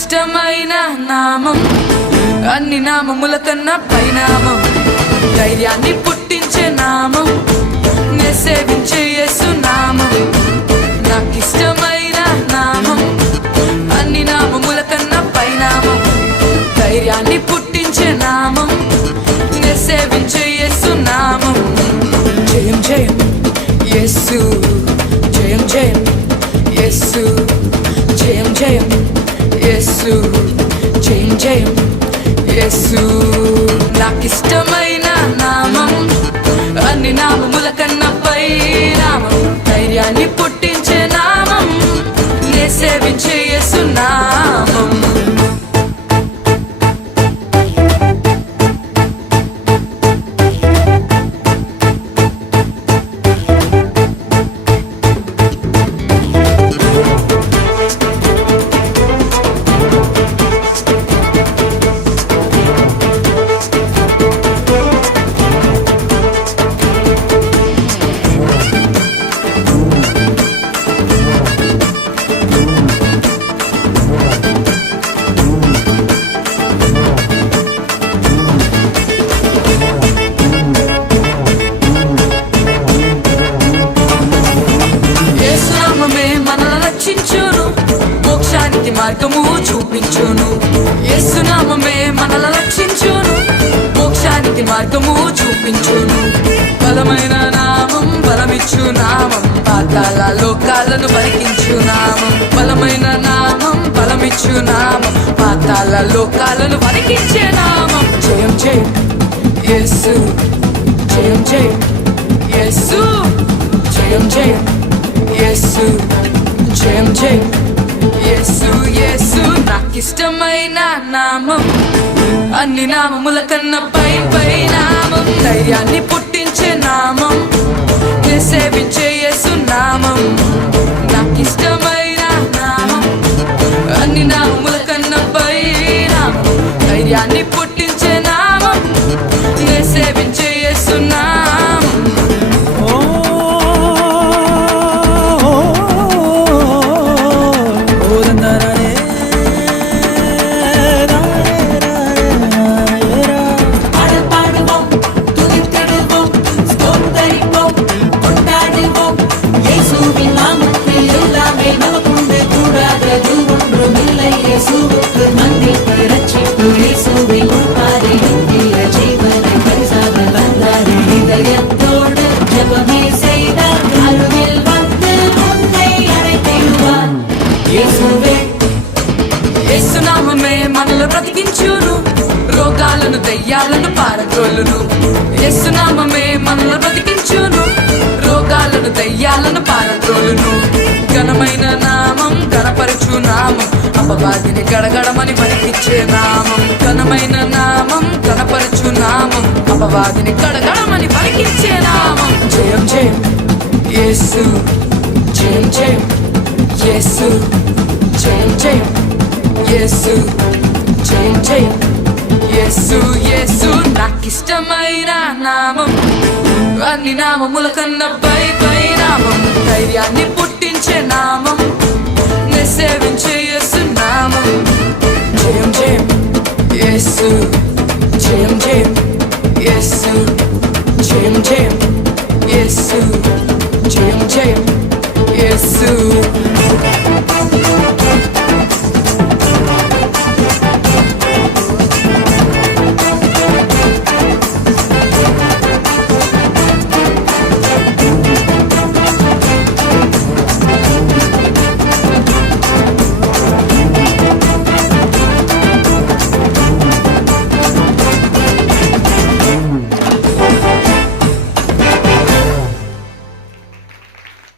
ఇష్టమైన నామం. అన్ని నామముల కన్నా పైనామం. ధైర్యాన్ని పుట్టించే నామం. నే సేవించే యేసు నామం. నాకిష్టమైన నామం. అన్ని నామముల కన్నా పైనామం. ధైర్యాన్ని పుట్టించే నామం. నే సేవించే యేసు నామం. జయం జయం. యేసు. జయం జయం. యేసు. యేసు. నాకిష్టమైన నామం. అన్ని నామముల కన్నా పై నామం. ధైర్యాన్ని పుట్టి మార్గము చూపించును. యేసునామమే మనల రక్షించును. మోక్షానికి మార్గము చూపించును. బలమైన నామం బలమిచ్చు నామం. పాతాల లోకాలను బలికించు నామం. బలమైన నామం బలమిచ్చు నామం. పాతాల లోకాలను బలికించే నామం. జయం జయం యేసు. జయం జయం యేసు. జయం జయం యేసు. జయం జయం యేసు యేసు నాకిష్టమైన నామం. అన్ని నామముల కన్నా పై పై నామం. ధైర్యాన్ని పుట్టించే నామం. సేవించే యేసు నామం. నాకిష్టమైన నామం. అన్ని నామముల బ్రతికించును. రోగాలను దయ్యాలను పారద్రోలును. ఎస్సునామే మనల్ని బ్రతికించును. రోగాలను దయ్యాలను పారద్రోలును. ఘనమైన నామం ఘనపరచు నామం అపవాదిని గడగడమని పలికించే నామం. ఘనమైన నామం ఘనపరచు నామం అపవాదిని గడగడమని పలికించే నామం. జయం జయం. యేసు. జయం జయం. యేసు. జయం జయం. యేసు. ఇష్టమైన నామం. అన్ని నామముల కన్నా పై పై నామం. ధైర్యాన్ని పుట్టించే నామం. నే సేవించే యేసు నామం. జయం జయం. యేసు. జయం జయం. యేసు. జయం జయం. యేసు.